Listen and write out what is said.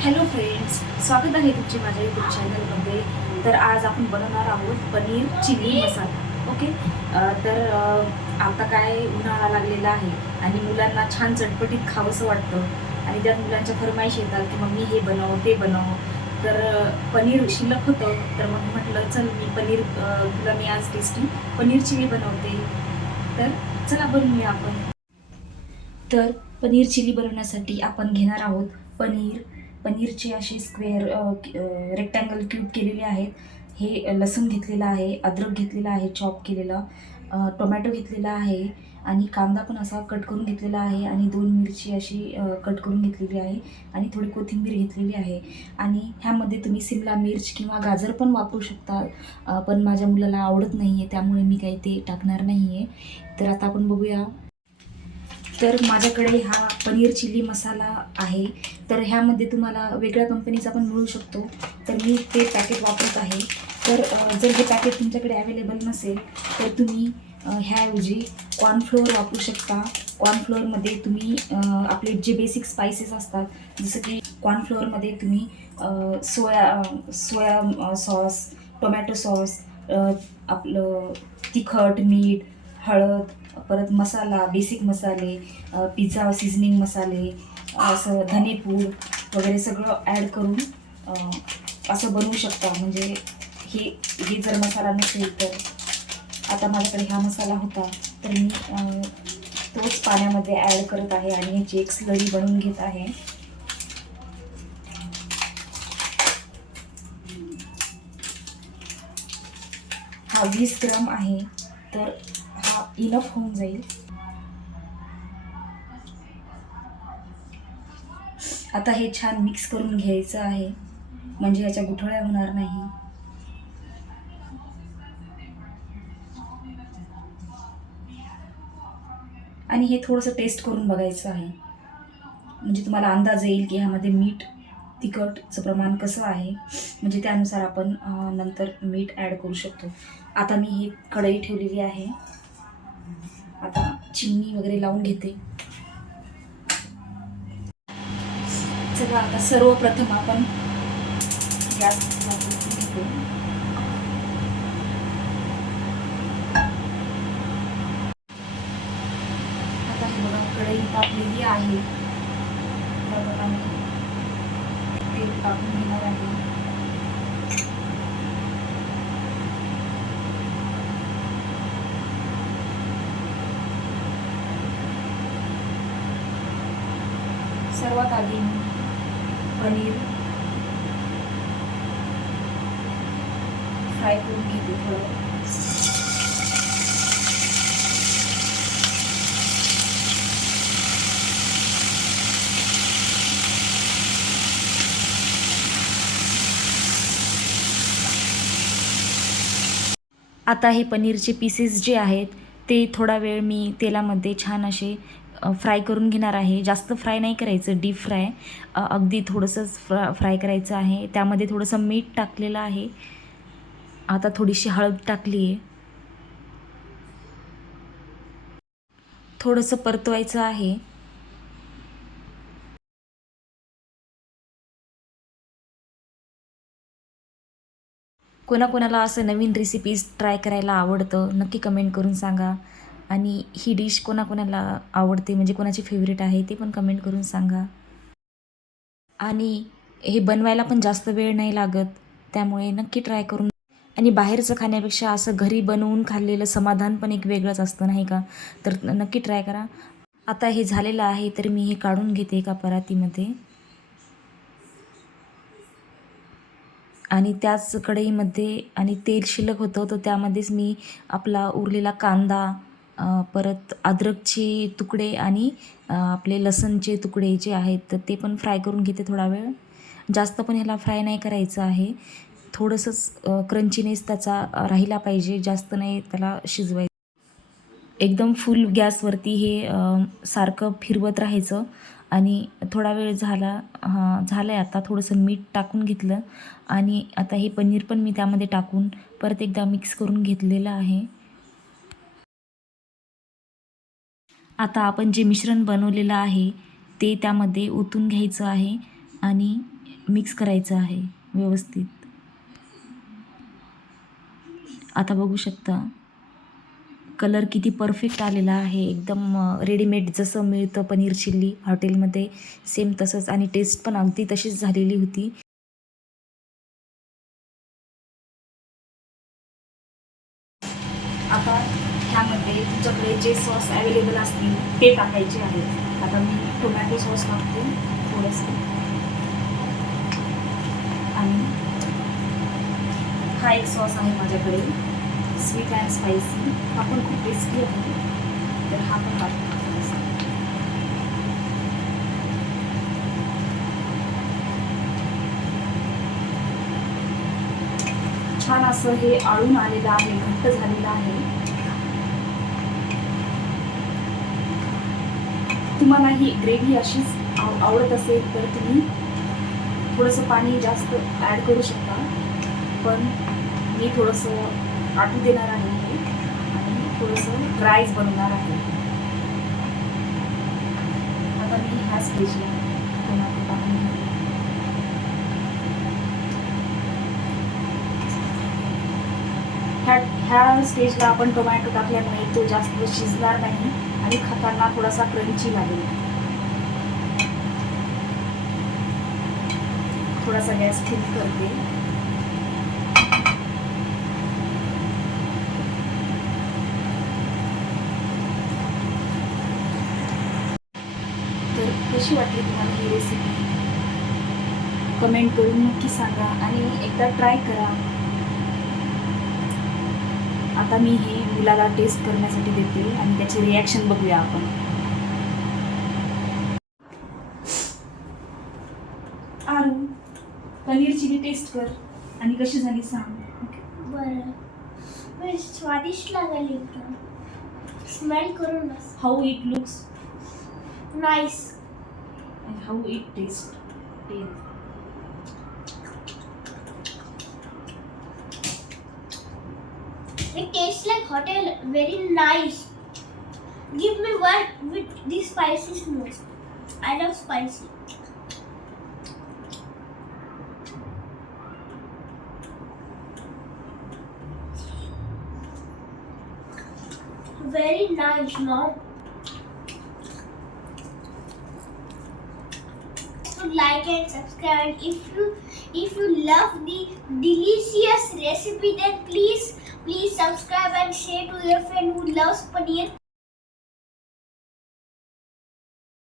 Hello friends, स्वागत आहे तुमचे माझ्या यूट्यूब चॅनलमध्ये. तर आज आपण बनवणार आहोत पनीर चिली मसाला. ओके. आता काय उन्हाळा लागलेला आहे आणि मुलांना छान चटपटीत खावंसं वाटतं आणि त्यात मुलांच्या फरमाईश येतात की मम्मी हे बनव ते बनव. तर पनीर शिल्लक होतं, तर मग म्हटलं चल मी तुला मी आज टेस्टी पनीर चिली बनवते. तर चला बनवूया आपण. तर पनीर चिली बनवण्यासाठी आपण घेणार आहोत पनीरचे असे रेक्टँगल क्यूब केलेले आहेत. हे लसूण घेतलेलं आहे, अद्रक घेतलेला आहे चॉप केलेला, टोमॅटो घेतलेला आहे आणि कांदा पण असा कट करून घेतलेला आहे आणि 2 मिरची अशी कट करून घेतलेली आहे आणि थोडी कोथिंबीर घेतलेली आहे. आणि ह्यामध्ये तुम्ही सिमला मिर्च किंवा गाजर पण वापरू शकता, पण माझ्या मुलाला आवडत नाही आहे त्यामुळे मी काही ते टाकणार नाही आहे. तर आता आपण बघूया. तर माझ्याकडे हा पनीर चिली मसाला आहे. तर ह्यामध्ये तुम्हाला वेगळ्या कंपनीचा पण मिळू शकतो, तर मी ते पॅकेट वापरत आहे. तर जर हे पॅकेट तुमच्याकडे अवेलेबल नसेल तर तुम्ही ह्याऐवजी कॉर्नफ्लोअर वापरू शकता. कॉर्नफ्लोअरमध्ये तुम्ही आपले जे बेसिक स्पायसेस असतात, जसं की कॉर्नफ्लोअरमध्ये तुम्ही सोया सॉस, टोमॅटो सॉस, आपलं तिखट, मीठ, हळद, परत मसाला, बेसिक मसाले, पिझ्झा सीझनिंग मसाले, असं धनेपूड वगैरे सगळं ॲड करून असं बनवू शकता. म्हणजे हे हे जर मसाला नसेल तर आता माझ्याकडे हा मसाला होता, तर मी तोच पाण्यामध्ये ॲड करत आहे आणि ह्याची एक स्लरी बनवून घेत आहे. हा 20 ग्राम आहे, तर हा इनफ होऊन जाईल. आता हे छान मिक्स करून घ्यायचं आहे, म्हणजे ह्याच्या गुठळ्या होणार नाही. आणि हे थोडंसं टेस्ट करून बघायचं आहे, म्हणजे तुम्हाला अंदाज येईल की ह्यामध्ये मीठ तिखटचं प्रमाण कसं आहे, म्हणजे त्यानुसार आपण नंतर मीठ ॲड करू शकतो. आता मी ही कढई ठेवलेली आहे. आता चिमणी वगैरे लावून घेते. चला आता सर्वप्रथम आपण गॅस वापरून घेतो. आता हे बघा कढई तापलेली आहे. त्यावर आम्ही तेल टाकून घेणार आहे. सर्वात आधी पनीर फ्राय करून घेते थोडं. आता हे पनीरचे पीसेस जे आहेत ते थोडा वेळ मी तेलामध्ये छान असे फ्राय करून घेणार आहे. जास्त फ्राय नाही करायचं, डीप फ्राय, अगदी थोडंसंच फ्राय करायचं आहे. त्यामध्ये थोडंसं मीठ टाकलेलं आहे. आता थोडीशी हळद टाकली आहे. थोडंसं परतवायचं आहे. कोणाकोणाला असं नवीन रेसिपीज ट्राय करायला आवडतं, नक्की कमेंट करून सांगा. आणि ही डिश कोणाकोणाला आवडते, म्हणजे कोणाची फेवरेट आहे ते पण कमेंट करून सांगा. आणि हे बनवायला पण जास्त वेळ नाही लागत, त्यामुळे नक्की ट्राय करून. आणि बाहेरचं खाण्यापेक्षा असं घरी बनवून खाल्लेलं समाधान पण एक वेगळंच असतं, नाही का? तर नक्की ट्राय करा. आता हे झालेलं आहे, तर मी हे काढून घेते एका परातीमध्ये. आणि त्याच कढईमध्ये आणि तेल शिल्लक होतं, तर त्यामध्येच मी आपला उरलेला कांदा, परत अद्रकचे तुकडे आणि आपले लसणचे तुकडे जे आहेत तर ते पण फ्राय करून घेते थोडा वेळ. जास्त पण ह्याला फ्राय नाही करायचं आहे. थोडंसंच क्रंचीनेस त्याचा राहिला पाहिजे, जास्त नाही त्याला शिजवायचं. एकदम फुल गॅसवरती हे सारखं फिरवत राहायचं. आणि थोडा वेळ झाला, झालं आहे आता. थोडंसं मीठ टाकून घेतलं आणि आता हे पनीर पण मी त्यामध्ये टाकून परत एकदा मिक्स करून घेतलेलं आहे. आता आपण जे मिश्रण बनवलेलं आहे ते त्यामध्ये ओतून घ्यायचं आहे आणि मिक्स करायचं आहे व्यवस्थित. आता बघू शकता कलर किती परफेक्ट आलेला आहे. एकदम रेडीमेड जसं मिळतं पनीर चिल्ली हॉटेलमध्ये सेम तसंच, आणि टेस्ट पण अगदी तशीच झालेली होती. आता ह्यामध्ये तुमच्याकडे जे सॉस अवेलेबल असतील ते टाकायचे आहे. आता मी टोमॅटो सॉस टाकते थोडंसं, आणि हा एक सॉस आहे माझ्याकडे स्वीट अँड स्पायसी. हा पण खूप टेस्टी आहे, तर हा पण टाकते थोडासा. छान असं हे आळून आलेलं आहे, घट्ट झालेलं आहे. तुम्हाला ही ग्रेव्ही अशीच आवडत असेल तर तुम्ही थोडंसं पाणी जास्त ॲड करू शकता, पण मी थोडंसं आटू देणार आहे हे, आणि थोडंसं ड्रायच बनवणार आहे. आता मी ह्या स्टेजला टोमॅटो टाकून घेते. ह्या स्टेजला आपण टोमॅटो टाकल्यामुळे तो जास्त शिजणार नाही आणि खाताना थोडासा क्रंची लागेल. थोडासा गॅस थिन करते. तर कशी वाटली तुम्हाला ही रेसिपी कमेंट करून नक्की सांगा, आणि एकदा ट्राय करा. आता मी हे मुलाला टेस्ट करण्यासाठी देते आणि त्याची रिॲक्शन बघूया आपण. आरू, पनीर चिली टेस्ट कर आणि कशी झाली सांग. बरं, स्वादिष्ट लागली एकदम. स्मेल करून how it looks nice and how it tastes. It tastes like hotel, very nice. Give me one with the spicy most. I love spicy. Very nice, mom. Like and subscribe. If you love the delicious recipe, then please subscribe and share to your friend who loves paneer.